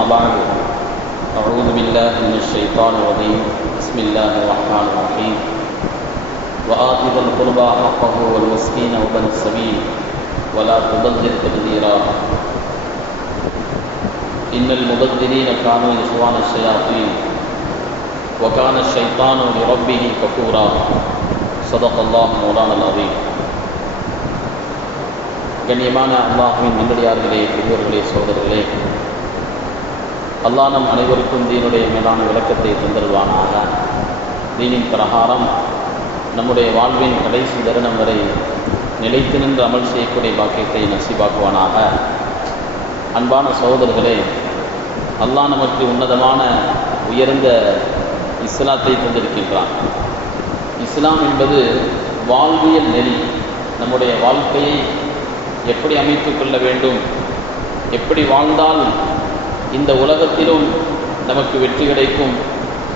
أما بعد أعوذ بالله من الشيطان الرجيم بسم الله الرحمن الرحيم وآت ذا القربى حقه والمسكين وابن السبيل ولا تبذر تبذيرا إن المبذرين كانوا إخوان الشياطين وكان الشيطان لربه كفورا صدق الله مولانا العظيم கண்ணியமான அல்லாஹுவின் நல்லடியார்களே பெரியவர்களே சோதரர்களே அல்லா நம் அனைவருக்கும் தீனுடைய மேலான விளக்கத்தை தந்தருவானாக. தீனின் பிரகாரம் நம்முடைய வாழ்வின் கடைசி தருணம் வரை நிலைத்து நின்று அமல் செய்யக்கூடிய பாக்கியத்தை நசிபாக்குவானாக. அன்பான சகோதரர்களே அல்லாஹ் நமக்கு உன்னதமான உயர்ந்த இஸ்லாத்தை தந்திருக்கின்றான். இஸ்லாம் என்பது வாழ்வியல் நெறி. நம்முடைய வாழ்க்கையை எப்படி அமைத்துக் கொள்ள வேண்டும் எப்படி வாழ்ந்தால் இந்த உலகத்திலும் நமக்கு வெற்றி கிடைக்கும்.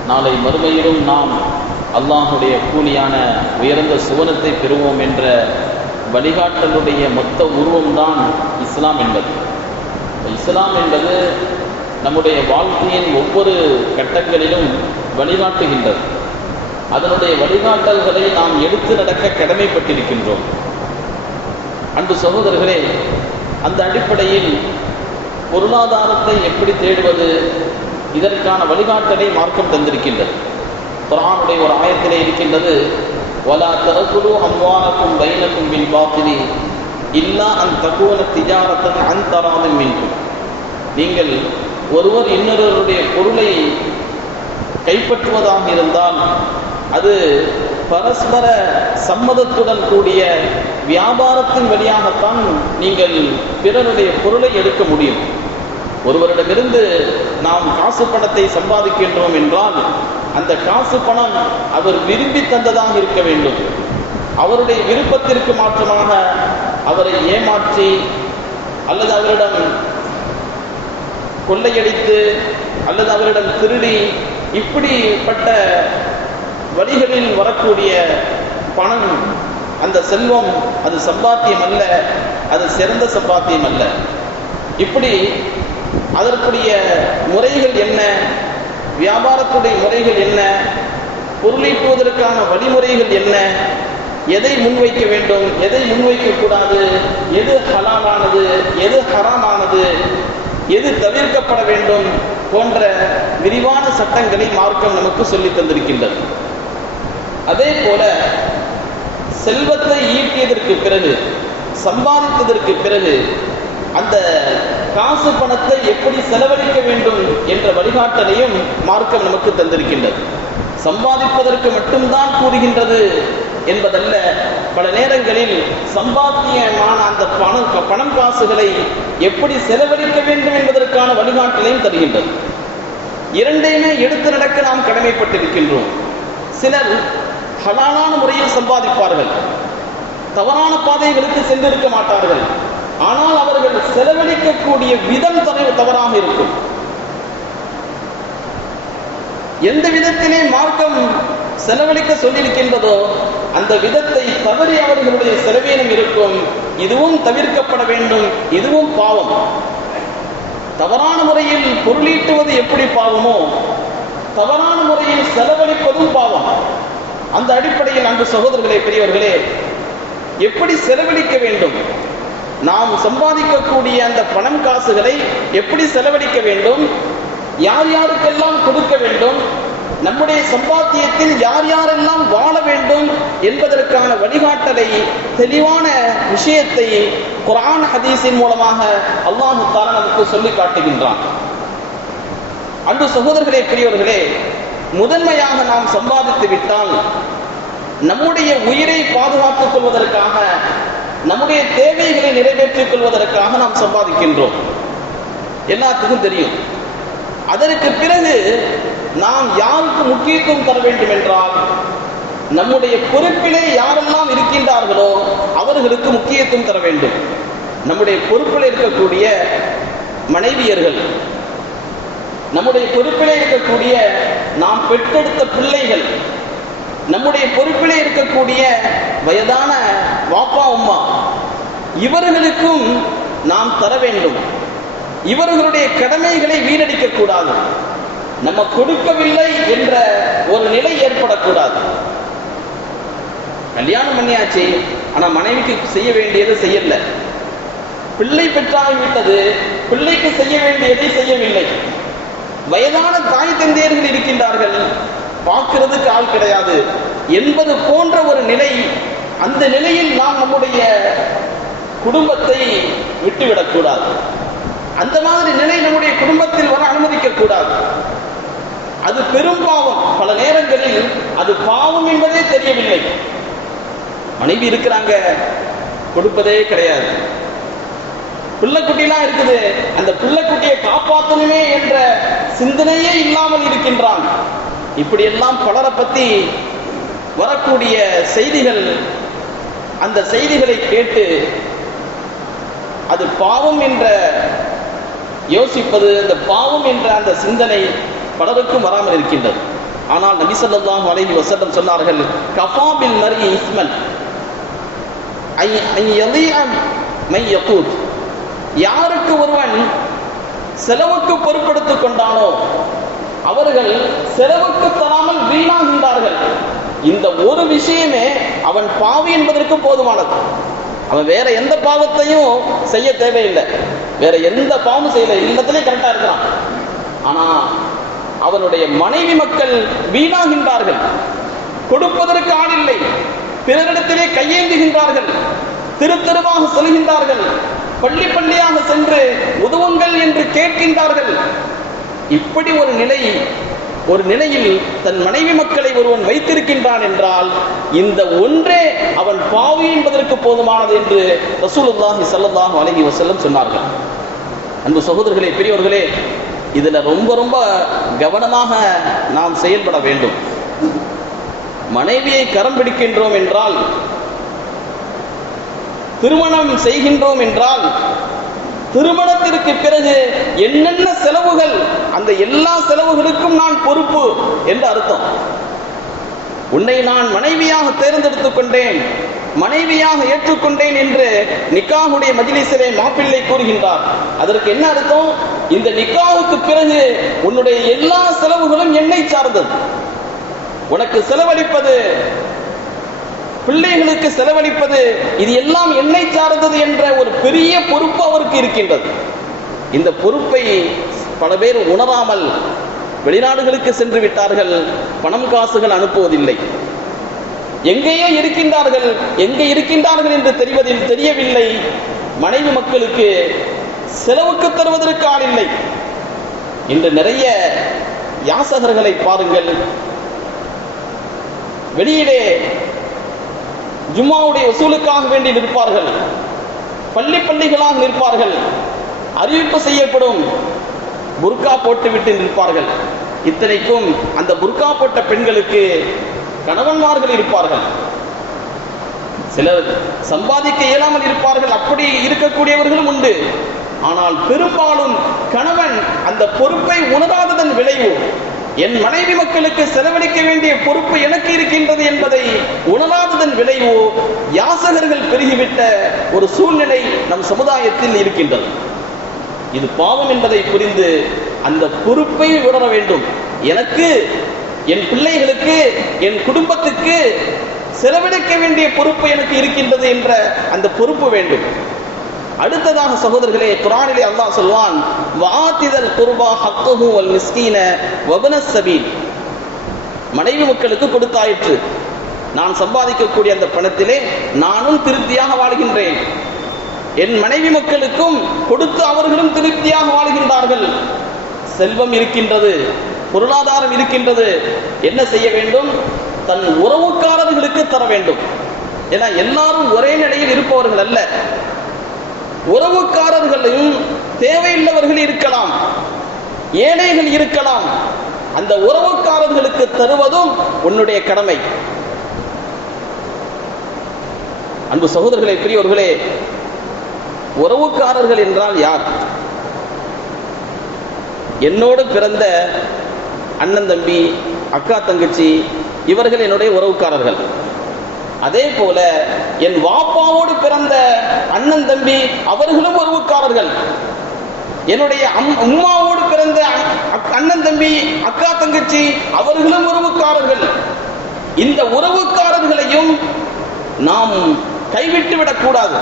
நாளை மறுமையிலும் நாம் அல்லாஹுடைய கூலியான உயர்ந்த சுவனத்தை பெறுவோம் என்ற வழிகாட்டலுடைய மொத்த உருவம்தான் இஸ்லாம் என்பது. இஸ்லாம் என்பது நம்முடைய வாழ்க்கையின் ஒவ்வொரு கட்டங்களிலும் வழிகாட்டுகின்றது. அதனுடைய வழிகாட்டல்களை நாம் எடுத்து நடக்க கடமைப்பட்டிருக்கின்றோம். அன்பு சகோதரர்களே அந்த அடிப்படையில் பொருளாதாரத்தை எப்படி தேடுவது? இதற்கான வழிகாட்டலை மார்க்கம் தந்திருக்கின்றது. குரானுடைய ஒரு ஆயத்திலே இருக்கின்றது வலா தரக்குழு அம்வானக்கும் பைனக்கும் பின் பாத்திரி இல்லா அந் தகுவன திஜாரத்தன் அன் தராது மீண்டும் நீங்கள் ஒருவர் இன்னொருவருடைய பொருளை கைப்பற்றுவதாக இருந்தால் அது பரஸ்பர சம்மதத்துடன் கூடிய வியாபாரத்தின் வழியாகத்தான் நீங்கள் பிறருடைய பொருளை எடுக்க முடியும். ஒருவரிடமிருந்து நாம் காசு பணத்தை சம்பாதிக்கின்றோம் என்றால் அந்த காசு பணம் அவர் விரும்பி தந்ததாக இருக்க வேண்டும். அவருடைய விருப்பத்திற்கு மாற்றமாக அவரை ஏமாற்றி அல்லது அவரிடம் கொள்ளையடித்து அல்லது அவரிடம் திருடி இப்படிப்பட்ட வழிகளில் வரக்கூடிய பணம் அந்த செல்வம் அது சம்பாத்தியம் அல்ல அது சிறந்த சம்பாத்தியம் அல்ல. இப்படி அதற்குரிய முறைகள் என்ன? வியாபாரத்துடைய முறைகள் என்ன? பொருளீட்டுவதற்கான வழிமுறைகள் என்ன? எதை முன்வைக்க வேண்டும்? எதை முன்வைக்க கூடாது? எது ஹலாலானது? எது ஹராமானது? எது தவிர்க்கப்பட வேண்டும்? போன்ற விரிவான சட்டங்களை மார்க்கம் நமக்கு சொல்லி தந்திருக்கின்றது. அதே போல செல்வத்தை ஈட்டியதற்கு பிறகு சம்பாதித்ததற்கு பிறகு அந்த காசு பணத்தை எப்படி செலவழிக்க வேண்டும் என்ற வழிகாட்டலையும் மார்க்கம் நமக்கு தந்திருக்கின்றது. சம்பாதிப்பதற்கு மட்டும்தான் கூறுகின்றது என்பதல்ல பல நேரங்களில் சம்பாத்தியமான அந்த பணம் பணம் காசுகளை எப்படி செலவழிக்க வேண்டும் என்பதற்கான வழிகாட்டலையும் தருகின்றது. இரண்டையுமே எடுத்து நடக்க நாம் கடமைப்பட்டிருக்கின்றோம். சிலர் ஹலாலான முறையில் சம்பாதிப்பார்கள். தவறான பாதைகளுக்கு சென்றிருக்க மாட்டார்கள். ஆனால் அவர்கள் செலவழிக்கக்கூடிய விதம் தவறாக இருக்கும். எந்த விதத்திலே மார்க்கம் செலவழிக்க சொல்லியிருக்கின்றதோ அந்த விதத்தை தவறி அவர்களுடைய செலவீனம் இருக்கும். இதுவும் தவிர்க்கப்பட வேண்டும். இதுவும் பாவம். தவறான முறையில் பொருளீட்டுவது எப்படி பாவமோ தவறான முறையில் செலவழிப்பதும் பாவம். அந்த அடிப்படையில் அங்கு சகோதரர்களே பெரியவர்களே எப்படி செலவழிக்க வேண்டும்? நாம் சம்பாதிக்கக்கூடிய அந்த பணம் காசுகளை எப்படி செலவழிக்க வேண்டும்? யார் யாருக்கெல்லாம் கொடுக்க வேண்டும்? நம்முடைய சம்பாத்தியத்தில் யார் யாரெல்லாம் வாழ வேண்டும் என்பதற்கான வழிகாட்டலை தெளிவான விஷயத்தை குரான் ஹதீஸின் மூலமாக அல்லாஹு தாலா நமக்கு சொல்லி காட்டுகின்றான். அன்பு சகோதரர்களே பெரியவர்களே முதன்மையாக நாம் சம்பாதித்து விட்டால் நம்முடைய உயிரை பாதுகாத்துக் கொள்வதற்காக நம்முடைய தேவைகளை நிறைவேற்றிக் கொள்வதற்காக நாம் சம்பாதிக்கின்றோம். எல்லாத்துக்கும் தெரியும். அதற்கு பிறகு நாம் யாருக்கு முக்கியத்துவம் தர வேண்டும் என்றால் நம்முடைய பொறுப்பிலே யாரெல்லாம் இருக்கின்றார்களோ அவர்களுக்கு முக்கியத்துவம் தர வேண்டும். நம்முடைய பொறுப்பில் இருக்கக்கூடிய மனைவியர்கள் நம்முடைய பொறுப்பிலே இருக்கக்கூடிய நாம் பெற்றெடுத்த பிள்ளைகள் நம்முடைய பொறுப்பிலே இருக்கக்கூடிய வயதான வாப்பா உம்மா இவர்களுக்கும் நாம் தர வேண்டும். இவர்களுடைய கடமைகளை வீணடிக்க கூடாது நம்ம கொடுக்கவில்லை என்ற ஒரு நிலை ஏற்படக்கூடாது. கல்யாணம் பண்ணியாச்சு ஆனா மனைவிக்கு செய்ய வேண்டியது செய்யல. பிள்ளை பெற்றாகிவிட்டது பிள்ளைக்கு செய்ய வேண்டியதை செய்யவில்லை. வயதான தாய் தந்தையர்கள் இருக்கின்றார்கள். பார்க்கிறதுக்கு ஆள் கிடையாது. என்பது போன்ற ஒரு நிலை அந்த நிலையில் நாம் நம்முடைய குடும்பத்தை விட்டுவிடக்கூடாது அந்த மாதிரி நிலை நம்முடைய குடும்பத்தில் வர அனுமதிக்க கூடாது. அது பெரும் பாவம். பல நேரங்களில் அது பாவம் என்பதே தெரியவில்லை. மனைவி இருக்கிறாங்க. கொடுப்பதே கிடையாது. பிள்ளைக்குட்டிலாம் இருக்குது. அந்த பிள்ளைக்குட்டியை காப்பாற்றணுமே என்ற சிந்தனையே இல்லாமல் இருக்கின்றான். இப்படியெல்லாம் பலரை பத்தி வரக்கூடிய செய்திகள் அந்த செய்திகளை கேட்டு அது பாவம் என்ற யோசிப்பது அந்த பாவம் என்ற அந்த சிந்தனை பலருக்கும் வராமல் இருக்கின்றது. ஆனால் நபிசல்லாம் ஸல்லல்லாஹு அலைஹி சொன்னார்கள் கஃபா மரி இஸ்மல் ஐ மை யாருக்கு ஒருவன் செலவுக்கு பொருட்படுத்திக் கொண்டானோ அவர்கள் செலவுக்கு தராமல் வீணாகின்றார்கள். இந்த ஒரு விஷயமே அவன் பாவி என்பதற்கு போதுமானது. அவன் வேற எந்த பாவத்தையும் செய்ய தேவையில்லை. வேற எந்த பாவமும் செய்யல. இல்லத்திலே கரெக்டா இருக்கிறான். ஆனா அவனுடைய மனைவி மக்கள் வீணாகின்றார்கள். கொடுப்பதற்கு ஆள் இல்லை. பிறரிடத்திலே கையேந்துகின்றார்கள். திரு தெருவாக செல்கின்றார்கள். பள்ளி பள்ளியாக சென்று உதவுங்கள் என்று கேட்கின்றார்கள். இப்படி ஒரு நிலை ஒரு நிலையில் தன் மனைவி மக்களை ஒருவன் வைத்திருக்கின்றான் என்றால் இந்த ஒன்றே அவன் பாவி என்பதற்கு போதுமானது என்று ரசூலுல்லாஹி ஸல்லல்லாஹு அலஹி வசல்லம் சொன்னார்கள். அன்பு சகோதரர்களே பெரியவர்களே இதுல ரொம்ப ரொம்ப கவனமாக நாம் செயல்பட வேண்டும். மனைவியை கரம் பிடிக்கின்றோம் என்றால் திருமணம் செய்கின்றோம் என்றால் திருமணத்திற்கு பிறகு என்னென்ன செலவுகள் அந்த எல்லா செலவுகளுக்கும் நான் பொறுப்பு என்று அர்த்தம். உன்னை நான் மனைவியாக தேர்ந்தெடுத்துக் கொண்டேன் மனைவியாக ஏற்றுக்கொண்டேன் என்று நிக்காவுடைய மஜிலிசிலே மாப்பிள்ளை கூறுகின்றார். அதற்கு என்ன அர்த்தம்? இந்த நிக்காவுக்கு பிறகு உன்னுடைய எல்லா செலவுகளும் என்னை சார்ந்தது. உனக்கு செலவழிப்பது பிள்ளைகளுக்கு செலவழிப்பது இது எல்லாம் என்னை சார்ந்தது என்ற ஒரு பெரிய பொறுப்பு அவருக்கு இருக்கின்றது. இந்த பொறுப்பை பல பேர் உணராமல் வெளிநாடுகளுக்கு சென்று விட்டார்கள் பணம் காசுகள் அனுப்புவதில்லை. எங்கேயோ இருக்கின்றார்கள் எங்கே இருக்கின்றார்கள் என்று தெரிவதில் தெரியவில்லை. மனைவி மக்களுக்கு செலவுக்கு தருவதற்கு ஆள் இல்லை. இன்று நிறைய யாசகர்களை பாருங்கள். வெளியிலே ஜும்மாவுடைய வசூலுக்காக வேண்டி நிற்பார்கள். பள்ளி பள்ளிகளாக நிற்பார்கள். அறிவிப்பு செய்யப்படும். புர்கா போட்டுவிட்டு நிற்பார்கள். இத்தனைக்கும் அந்த புர்கா போட்ட பெண்களுக்கு கணவன்மார்கள் இருப்பார்கள். சிலர் சம்பாதிக்க இயலாமல் இருப்பார்கள். அப்படி இருக்கக்கூடியவர்களும் உண்டு. ஆனால் பெரும்பாலும் கணவன் அந்த பொறுப்பை உணராததன் விளைவு என் மனைவி மக்களுக்கு செலவழிக்க வேண்டிய பொறுப்பு எனக்கு இருக்கின்றது என்பதை உணராததன் விளைவு யாசகர்கள் பெருகிவிட்ட ஒரு சூழ்நிலை நம் சமுதாயத்தில் இருக்கின்றது. இது பாவம் என்பதை புரிந்து அந்த பொறுப்பை உணர வேண்டும். எனக்கு என் பிள்ளைகளுக்கு என் குடும்பத்துக்கு செலவழிக்க வேண்டிய பொறுப்பு எனக்கு இருக்கின்றது என்ற அந்த பொறுப்பு வேண்டும். அடுத்ததாக சகோதரர்களே குரானிலே அல்லாஹ் சொல்வான் வாத்திதல் குர்பா ஹக்குஹு வல் மிஸ்கீன வபன சபீல். மனைவி மக்களுக்கு கொடுத்தாயிற்று. நான் சம்பாதிக்கக்கூடிய அந்த பணத்திலே நானும் திருப்தியாக வாழ்கின்றேன். என் மனைவி மக்களுக்கும் கொடுத்து அவர்களும் திருப்தியாக வாழ்கின்றார்கள். செல்வம் இருக்கின்றது பொருளாதாரம் இருக்கின்றது. என்ன செய்ய வேண்டும்? தன் உறவுக்காரர்களுக்கு தர வேண்டும். ஏன்னா எல்லாரும் ஒரே நிலையில் இருப்பவர்கள் அல்ல. உறவுக்காரர்களையும் தேவையில்லவர்கள் இருக்கலாம் ஏழைகள் இருக்கலாம். அந்த உறவுக்காரர்களுக்கு தருவதும் உன்னுடைய கடமை. அன்பு சகோதரர்களே பெரியவர்களே உறவுக்காரர்கள் என்றால் யார்? என்னோடு பிறந்த அண்ணன் தம்பி அக்கா தங்கச்சி இவர்கள் என்னுடைய உறவுக்காரர்கள். அதே போல என் வாப்பாவோடு பிறந்த அண்ணன் தம்பி அவர்களும் உறவுக்காரர்கள். என்னுடைய அம்- உம்மாவோடு பிறந்த அக்- அண்ணன் தம்பி அக்கா தங்கச்சி அவர்களும் உறவுக்காரர்கள். இந்த உறவுக்காரர்களையும் நாம் கைவிட்டு விடக்கூடாது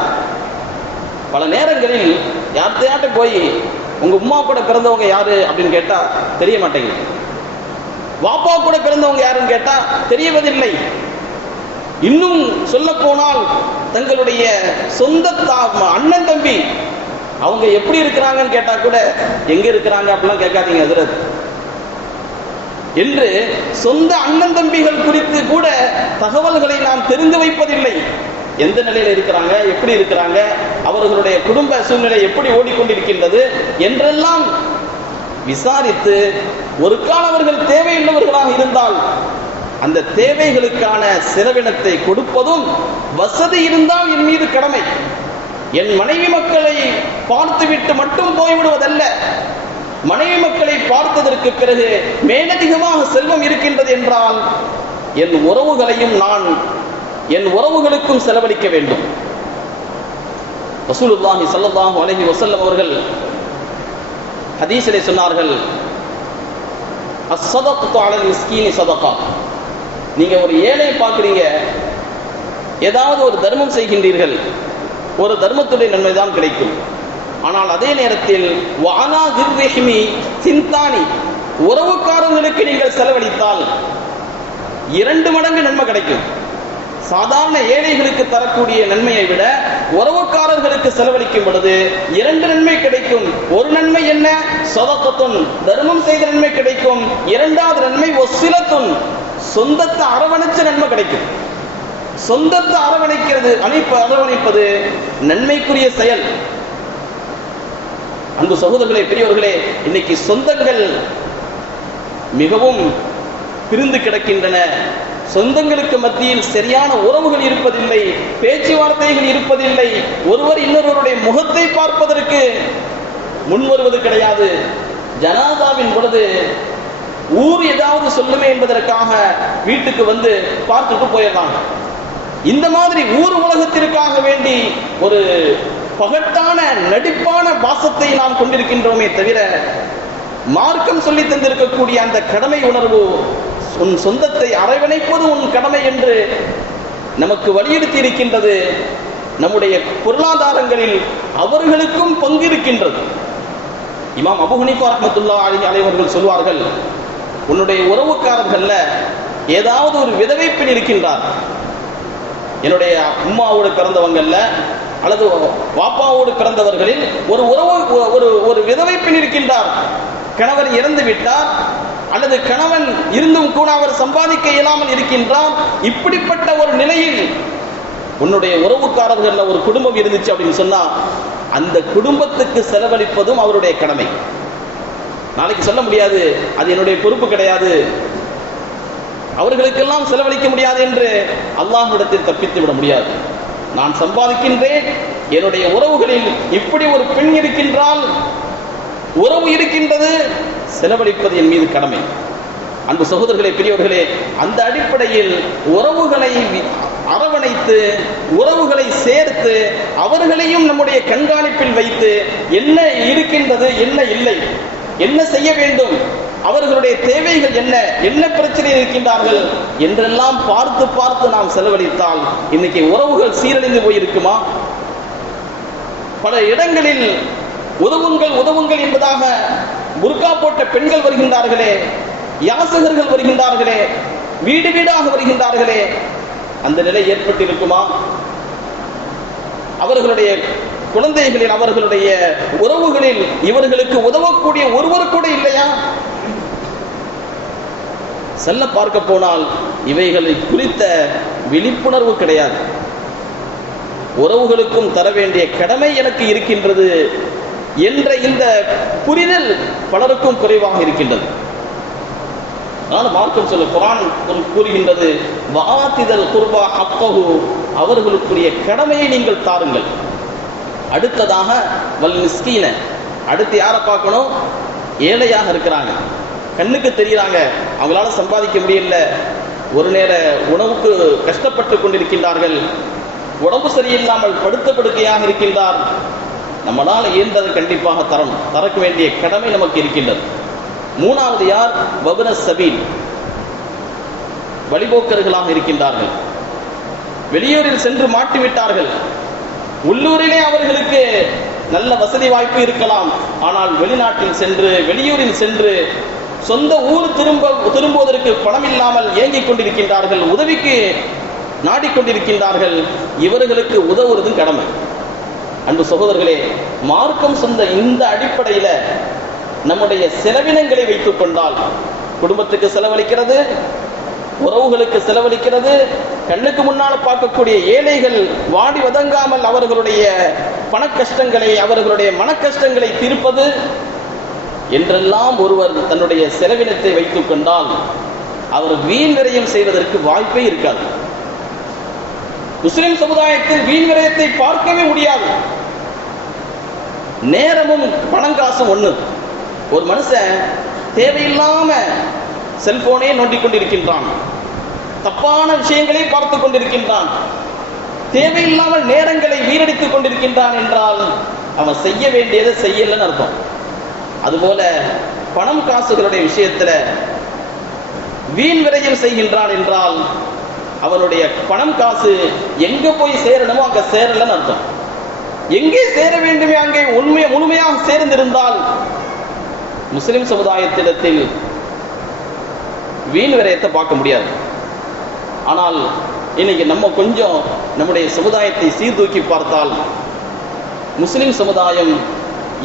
பல நேரங்களில் யார்த்தையாட்ட போய் உங்க உம்மா கூட பிறந்தவங்க யாரு? அப்படின்னு கேட்டா தெரிய மாட்டேங்குது. வாப்பா கூட பிறந்தவங்க யாருன்னு கேட்டா தெரியவதில்லை. இன்னும் சொல்ல போனால் தங்களுடைய சொந்த தா- அண்ணன் தம்பி அவங்க எப்படி இருக்கிறாங்கன்னு கேட்டா கூட எங்க இருக்கிறாங்க? அப்படிலாம் கேட்காதீங்க ஹஜரத் என்று சொந்த அண்ணன் தம்பிகள் குறித்து கூட தகவல்களை நாம் தெரிந்து வைப்பதில்லை. எந்த நிலையில இருக்கிறாங்க எப்படி இருக்கிறாங்க அவர்களுடைய குடும்ப சூழ்நிலை எப்படி ஓடிக்கொண்டிருக்கின்றது என்றெல்லாம் விசாரித்து ஒரு கால அவர்கள் தேவையுள்ளவர்களாக இருந்தால் அந்த தேவைகளுக்கான செலவினத்தை கொடுப்பதும் வசதி இருந்தால் என் மீது கடமை. என் மனைவி மக்களை பார்த்துவிட்டு மட்டும் போய்விடுவதல்ல. மனைவி மக்களை பார்த்ததற்கு பிறகு மேலதிகமாக செல்வம் இருக்கின்றது என்றால் என் உறவுகளையும் நான் என் உறவுகளுக்கும் செலவழிக்க வேண்டும். ரசூலுல்லாஹி சல்லாஹு அலஹி வசல்லம் அவர்கள் ஹதீஸிலே சொன்னார்கள் அஸ்ஸதகத்து அலல் மிஸ்கீனி சதகா நீங்க ஒரு ஏழையை பார்க்குறீங்க ஏதாவது ஒரு தர்மம் செய்கின்றீர்கள் ஒரு தர்மத்துடைய நன்மை தான் கிடைக்கும். ஆனால் அதே நேரத்தில் வானா திர்ரஹிமி சிந்தானி. உறவுக்காரர்களுக்கு நீங்கள் செலவழித்தால் இரண்டு மடங்கு நன்மை கிடைக்கும். சாதாரண ஏழைகளுக்கு தரக்கூடிய நன்மையை விட உறவுக்காரர்களுக்கு செலவழிக்கும் பொழுது இரண்டு நன்மை கிடைக்கும். ஒரு நன்மை என்ன? சொதக்கத்தும் தர்மம் செய்த நன்மை கிடைக்கும். இரண்டாவது நன்மை ஒசிலத்தும் சொந்தத்தை அரவணைச்ச நன்மை கிடைக்கும். சொந்தத்தை அரவணைக்கிறது அணைப்பு அரவணைப்பது நன்மைக்குரிய செயல். அன்பு சகோதரர்களே பெரியவர்களே இன்னைக்கு சொந்தங்கள் மிகவும் பிரிந்து கிடக்கின்றன. சொந்தங்களுக்கு மத்தியில் சரியான உறவுகள் இருப்பதில்லை பேச்சுவார்த்தைகள் இருப்பதில்லை. ஒருவர் இன்னொருவருடைய முகத்தை பார்ப்பதற்கு முன் வருவது கிடையாது. ஜனாதாவின் பொழுது ஊர் ஏதாவது சொல்லுமே என்பதற்காக வீட்டுக்கு வந்து பார்த்துட்டு போயிடுறாங்க இந்த மாதிரி ஊர் உலகத்திற்காக வேண்டி ஒரு பகட்டான நடிப்பான பாசத்தை நாம் கொண்டிருக்கின்றோமே தவிர மார்க்கம் சொல்லி தந்திருக்கக்கூடிய அந்த கடமை உணர்வு உன் சொந்தத்தை அரவணைப்பது உன் கடமை என்று நமக்கு வலியுறுத்தி இருக்கின்றது. நம்முடைய பொருளாதாரங்களில் அவர்களுக்கும் பங்கு இருக்கின்றது இமாம் அபு ஹனீஃபா அலி அலைவர்கள் சொல்வார்கள் உன்னுடைய உறவுக்காரர்கள்ல ஏதாவது ஒரு விதவை பெண் இருக்கின்றார். என்னுடைய அம்மாவோடு பிறந்தவங்கல்ல அல்லது வாப்பாவோடு பிறந்தவர்களில் ஒரு உறவு ஒரு ஒரு விதவை பெண் இருக்கின்றார். கணவர் இறந்து விட்டார். அல்லது கணவன் இருந்தும் கூட அவர் சம்பாதிக்க இயலாமல் இருக்கின்றார். இப்படிப்பட்ட ஒரு நிலையில் உன்னுடைய உறவுக்காரர்கள் ஒரு குடும்பம் இருந்துச்சு அப்படின்னு சொன்னா அந்த குடும்பத்துக்கு செலவழிப்பதும் அவருடைய கடமை. நாளைக்கு சொல்ல முடியாது. அது என்னுடைய பொறுப்பு கிடையாது. அவர்களுக்கெல்லாம் செலவழிக்க முடியாது என்று அல்லாஹ்விடத்தில் தப்பித்து விட முடியாது. நான் சம்பாதிக்கின்றேன். என்னுடைய உறவுகளில் இப்படி ஒரு பெண் இருக்கின்றால் உறவு இருக்கின்றது. செலவழிப்பது என் மீது கடமை. அன்பு சகோதரர்களே பெரியவர்களே அந்த அடிப்படையில் உறவுகளை அரவணைத்து உறவுகளை சேர்த்து அவர்களையும் நம்முடைய கண்காணிப்பில் வைத்து என்ன இருக்கின்றது என்ன இல்லை என்ன செய்ய வேண்டும்? அவர்களுடைய தேவைகள் என்ன? என்ன பிரச்சனை இருக்கின்றார்கள்? என்றெல்லாம் பார்த்து பார்த்து நாம் செலவழித்தால் இன்னைக்கு உறவுகள் சீரழிந்து போயிருக்குமா? பல இடங்களில் உதவுங்கள் உதவுங்கள் என்பதாக புர்கா போட்ட பெண்கள் வருகின்றார்களே யாசகர்கள் வருகின்றார்களே வீடு வீடாக வருகின்றார்களே அந்த நிலை ஏற்பட்டிருக்குமா? அவர்களுடைய குழந்தைகளில் அவர்களுடைய உறவுகளில் இவர்களுக்கு உதவக்கூடிய ஒருவர் கூட இல்லையா? செல்ல பார்க்க போனால் இவைகளை குறித்த விழிப்புணர்வு கிடையாது. உறவுகளுக்கும் தர வேண்டிய கடமை எனக்கு இருக்கின்றது என்ற இந்த புரிதல் பலருக்கும் குறைவாக இருக்கின்றது. அதனால் மார்க்கம் சொல்ல குரான் கூறுகின்றது வாத்திதல் குர்பா அப்பகு அவர்களுக்குரிய கடமையை நீங்கள் தாருங்கள். அடுத்ததாக வல் மிஸ்கீன. அடுத்து யாரை பார்க்கணும்? ஏழையாக இருக்கிறாங்க. கண்ணுக்கு தெரியுறாங்க. அவங்களால சம்பாதிக்க முடியல. ஒரு நேர உணவுக்கு கஷ்டப்பட்டு கொண்டிருக்கின்றார்கள். உடம்பு சரியில்லாமல் படுத்த படுக்கையாக இருக்கின்றார். நம்மளால் இயன்றதை கண்டிப்பாக தரணும். தரக்க வேண்டிய கடமை நமக்கு இருக்கின்றது. மூணாவது யார்? வபுன சபீல். வழிபோக்கர்களாக இருக்கின்றார்கள். வெளியூரில் சென்று மாட்டிவிட்டார்கள். உள்ளூரிலே அவர்களுக்கு நல்ல வசதி வாய்ப்பு இருக்கலாம். ஆனால் வெளிநாட்டில் சென்று வெளியூரில் சென்று சொந்த ஊர் திரும்ப திரும்புவதற்கு பணம் இல்லாமல் ஏங்கிக் கொண்டிருக்கின்றார்கள் உதவிக்கு நாடிக்கொண்டிருக்கின்றார்கள் இவர்களுக்கு உதவுறதும் கடமை. அன்பு சகோதரர்களே மார்க்கம் சொந்த இந்த அடிப்படையில நம்முடைய செலவினங்களை வைத்துக் கொண்டால் குடும்பத்துக்கு செலவழிக்கிறது உறவுகளுக்கு செலவழிக்கிறது. கண்ணுக்கு முன்னால் பார்க்கக்கூடிய ஏழைகள் வாடி வதங்காமல் அவர்களுடைய பண கஷ்டங்களை அவர்களுடைய மன கஷ்டங்களை தீர்ப்பது என்றெல்லாம் ஒருவர் தன்னுடைய செலவினத்தை வைத்துக் கொண்டால் அவர் வீண் விரயம் செய்வதற்கு வாய்ப்பே இருக்காது. முஸ்லிம் சமுதாயத்தில் வீண் விரயத்தை பார்க்கவே முடியாது. நேரமும் பணங்காசும் ஒண்ணு. ஒரு மனுஷன் தேவையில்லாம செல்போனே நோண்டிக் கொண்டிருக்கின்றான் தப்பான விஷயங்களை பார்த்து கொண்டிருக்கின்றான். தேவையில்லாமல் நேரங்களை வீரடித்துக் கொண்டிருக்கின்றான் என்றால் அவன் செய்ய வேண்டியதை செய்யலன்னு அர்த்தம். அதுபோல பணம் காசுகளுடைய விஷயத்துல வீண் விரயம் செய்கின்றான் என்றால் அவனுடைய பணம் காசு எங்க போய் சேரணுமோ அங்க சேரலன்னு அர்த்தம். எங்கே சேர வேண்டுமே அங்கே உண்மை முழுமையாக சேர்ந்திருந்தால் முஸ்லிம் சமுதாயத்திடத்தில் வீண் விரயத்தை பார்க்க முடியாது. ஆனால் இன்னைக்கு நம்ம கொஞ்சம் நம்முடைய சமுதாயத்தை சீர்தூக்கி பார்த்தால் முஸ்லிம் சமுதாயம்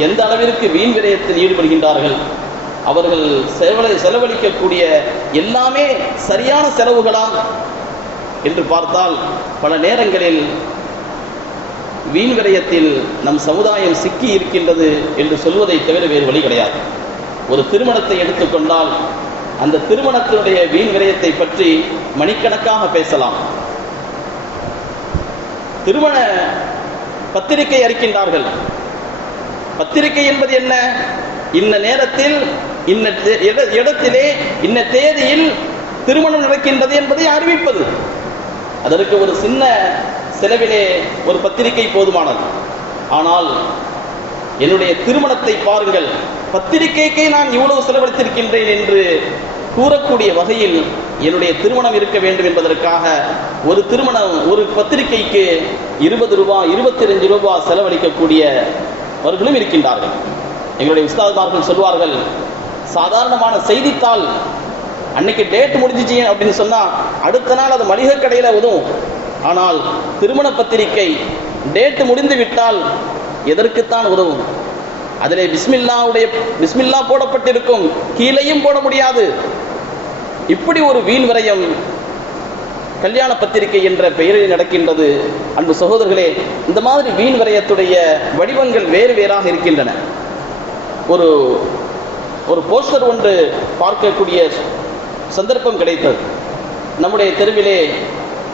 எந்த அளவிற்கு வீண் விரயத்தில் ஈடுபடுகின்றார்கள் அவர்கள் செலவழி செலவழிக்கக்கூடிய எல்லாமே சரியான செலவுகளா என்று பார்த்தால் பல நேரங்களில் வீண் விரயத்தில் நம் சமுதாயம் சிக்கி இருக்கின்றது என்று சொல்வதை தவிர வேறு வழி கிடையாது. ஒரு திருமணத்தை எடுத்துக்கொண்டால் அந்த திருமணத்தினுடைய வீண் விரயத்தை பற்றி மணிக்கணக்காக பேசலாம். திருமண பத்திரிகை அறிக்கின்றார்கள். பத்திரிகை என்பது என்ன? இந்த நேரத்தில் இன்ன தே- இட- இடத்திலே இன்ன தேதியில் திருமணம் நடக்கின்றது என்பதை அறிவிப்பது. அதற்கு ஒரு சின்ன செலவிலே ஒரு பத்திரிகை போதுமானது. ஆனால் என்னுடைய திருமணத்தை பாருங்கள். பத்திரிகைக்கே நான் இவ்வளவு செலவழித்திருக்கின்றேன் என்று கூறக்கூடிய வகையில் என்னுடைய திருமணம் இருக்க வேண்டும் என்பதற்காக ஒரு திருமணம் ஒரு பத்திரிகைக்கு இருபது ரூபா இருபத்தி ரெண்டு ரூபாய் செலவழிக்கக்கூடியவர்களும் இருக்கின்றார்கள். எங்களுடைய உஸ்தாத்மார்கள் சொல்வார்கள் சாதாரணமான செய்தித்தாள் அன்னைக்கு டேட் முடிஞ்சிச்சு அப்படின்னு சொன்னா அடுத்த நாள் அது மளிகை கடையில் உதவும் ஆனால் திருமண பத்திரிகை டேட் முடிந்து விட்டால் எதற்குத்தான் உதவும்? அதிலே பிஸ்மில்லாவுடைய பிஸ்மில்லா போடப்பட்டிருக்கும். கீழையும் போட முடியாது. இப்படி ஒரு வீண் விரயம் கல்யாண பத்திரிகை என்ற பெயரில் நடக்கின்றது. அன்பு சகோதரர்களே இந்த மாதிரி வீண் விரயத்துடைய வடிவங்கள் வேறு வேறாக இருக்கின்றன. ஒரு ஒரு போஸ்டர் ஒன்று பார்க்கக்கூடிய சந்தர்ப்பம் கிடைத்தது. நம்முடைய தெருவிலே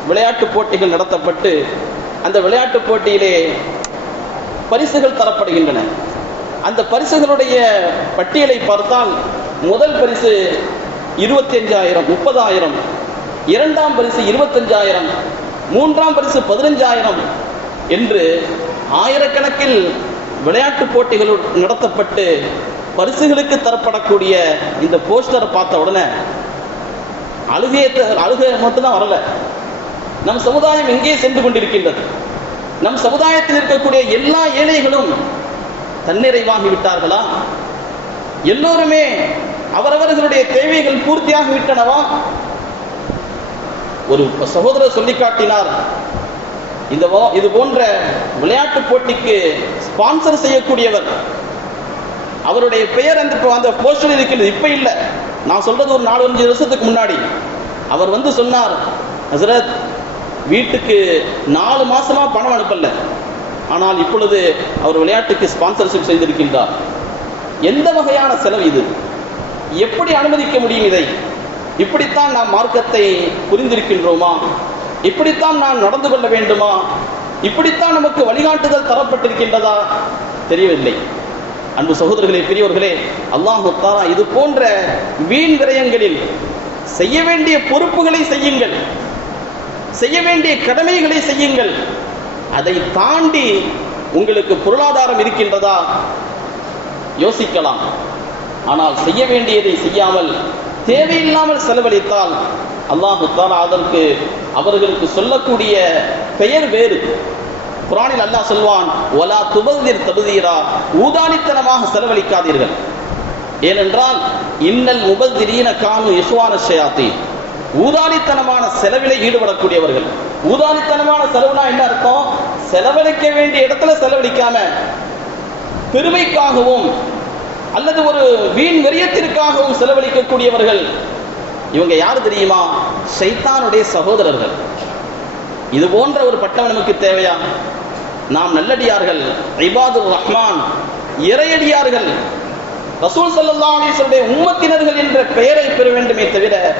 விளையாட்டு போட்டிகள் நடத்தப்பட்டு அந்த விளையாட்டு போட்டியிலே பரிசுகள் தரப்படுகின்றன. அந்த பரிசுகளுடைய பட்டியலை பார்த்தால் முதல் பரிசு இருபத்தி அஞ்சாயிரம் முப்பதாயிரம் இரண்டாம் பரிசு இருபத்தஞ்சாயிரம் மூன்றாம் பரிசு பதினஞ்சாயிரம் என்று ஆயிரக்கணக்கில் விளையாட்டு போட்டிகள் நடத்தப்பட்டு பரிசுகளுக்கு தரப்படக்கூடிய இந்த போஸ்டரை பார்த்த உடனே அழுகையை அழுகை மட்டும்தான் வரல. நம் சமுதாயம் எங்கே சென்று கொண்டிருக்கின்றது? நம் சமுதாயத்தில் இருக்கக்கூடிய எல்லா ஏழைகளும் தன்னிறைவாகி விட்டார்களா எல்லோருமே அவரவர்களுடைய தேவைகள் பூர்த்தியாகி விட்டனவா ஒரு சகோதரர் சொல்லி காட்டினார் இந்த இது போன்ற விளையாட்டு போட்டிக்கு ஸ்பான்சர் செய்யக்கூடியவர் அவருடைய பெயர் அந்த அந்த போஸ்டர் இருக்கிறது இப்ப இல்லை. நான் சொல்றது ஒரு நாலு அஞ்சு வருஷத்துக்கு முன்னாடி. அவர் வந்து சொன்னார் ஹசரத் வீட்டுக்கு நாலு மாசமா பணம் அனுப்பல. ஆனால் இப்பொழுது அவர் விளையாட்டுக்கு ஸ்பான்சர்ஷிப் செய்திருக்கின்றார். எந்த வகையான செலவு இது? எப்படி அனுமதிக்க முடியும் இதை? இப்படித்தான் நாம் மார்க்கத்தை புரிந்திருக்கின்றோமா? இப்படித்தான் நாம் நடந்து கொள்ள வேண்டுமா? இப்படித்தான் நமக்கு வழிகாட்டுதல் தரப்பட்டிருக்கின்றதா? தெரியவில்லை. அன்பு சகோதரர்களே பெரியவர்களே அல்லாஹு தாலா இது போன்ற வீண் விரயங்களில் செய்ய வேண்டிய பொறுப்புகளை செய்யுங்கள். செய்ய வேண்டிய கடமைகளை செய்யுங்கள். அதை தாண்டி உங்களுக்கு பொருளாதாரம் இருக்கின்றதா? யோசிக்கலாம். ஆனால் செய்ய வேண்டியதை செய்யாமல் தேவையில்லாமல் செலவழித்தால் அல்லாஹுத்தால் அதற்கு அவர்களுக்கு சொல்லக்கூடிய பெயர் வேறு. குரானில் அல்லாஹ் சொல்வான் ஒலா துபதிர். தகுதியரா ஊதானித்தனமாக செலவழிக்காதீர்கள். ஏனென்றால் இன்னல் உபதிரீன காணும் யசுவான ஷயாத்தி ஊதானித்தனமான செலவில ஈடுபடக்கூடியவர்கள். ஊதானித்தனமான செலவுனா என்ன அர்த்தம்? செலவழிக்க வேண்டிய இடத்துல செலவழிக்காம பெருமைக்காகவும் அல்லது ஒரு வீண் வெறியத்திற்காகவும் செலவழிக்கக்கூடியவர்கள். இவங்க யார் தெரியுமா? சைத்தானுடைய சகோதரர்கள். இது போன்ற ஒரு பட்டம் நமக்கு தேவையா? நாம் நல்லடியார்கள் ஐபாதுர் ரஹ்மான் இறையடியார்கள். ரசூல் சல்லா அலிஸ்வருடைய உம்மத்தினர்கள் என்ற பெயரை பெற வேண்டுமே தவிர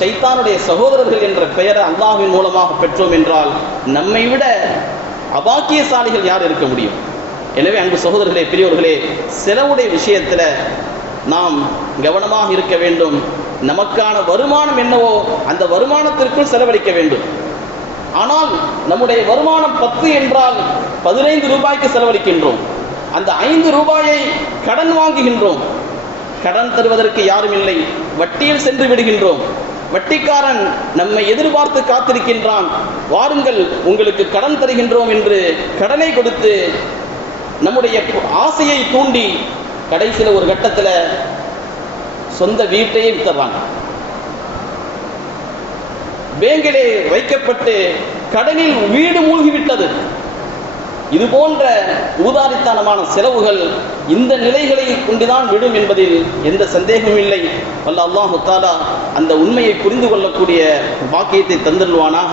சைத்தானுடைய சகோதரர்கள் என்ற பெயரை அல்லாஹின் மூலமாக பெற்றோம் என்றால் நம்மை விட அபாக்கியசாலிகள் யார் இருக்க முடியும்? எனவே அன்பு சகோதரர்களே பெரியவர்களே செலவுடைய விஷயத்தில் நாம் கவனமாக இருக்க வேண்டும். நமக்கான வருமானம் என்னவோ அந்த வருமானத்திற்குள் செலவழிக்க வேண்டும். ஆனால் நம்முடைய வருமானம் பத்து என்றால் பதினைந்து ரூபாய்க்கு செலவழிக்கின்றோம். அந்த ஐந்து ரூபாயை கடன் வாங்குகின்றோம். கடன் தருவதற்கு யாரும் இல்லை. வட்டியில் சென்று விடுகின்றோம். வட்டிக்காரன் நம்மை எதிர்பார்த்து காத்திருக்கின்றான். வாருங்கள் உங்களுக்கு கடன் தருகின்றோம் என்று கடனை கொடுத்து நம்முடைய ஆசையை தூண்டி கடைசியில் ஒரு கட்டத்தில் சொந்த வீட்டையே வித்துறாங்க பேங்கிலே வைக்கப்பட்டு கடனில் வீடு மூழ்கிவிட்டது. இது போன்ற ஊதாரித்தனமான செலவுகள் இந்த நிலைகளை கொண்டுதான் விடும் என்பதில் எந்த சந்தேகமும் இல்லை. வல்ல அல்லாஹு தாலா அந்த உண்மையை புரிந்து கொள்ளக்கூடிய பாக்கியத்தை தந்துள்வானாக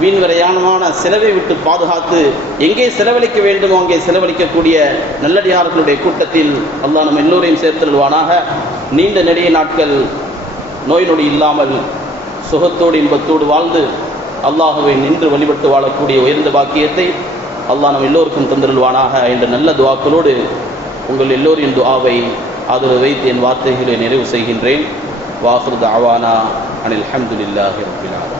வீண்வரையானமான செலவை விட்டு பாதுகாத்து எங்கே செலவழிக்க வேண்டுமோ அங்கே செலவழிக்கக்கூடிய நல்லடியார்களுடைய கூட்டத்தில் அல்லாஹ் நம்ம எல்லோரையும் சேர்த்தருள்வானாக. நீண்ட நெடிய நாட்கள் நோய் நொடி இல்லாமல் சுகத்தோடு இன்பத்தோடு வாழ்ந்து அல்லாஹுவை நின்று வழிபட்டு வாழக்கூடிய உயர்ந்த பாக்கியத்தை அல்லாஹ் நம் எல்லோருக்கும் தந்திருள்வானாக என்ற நல்ல துவாக்களோடு உங்கள் எல்லோரின் துவாவை ஆதரவு வைத்து என் வார்த்தைகளை நிறைவு செய்கின்றேன். வாஹிர் தாவானா அனில் அஹமதுல்லாஹி ரபில்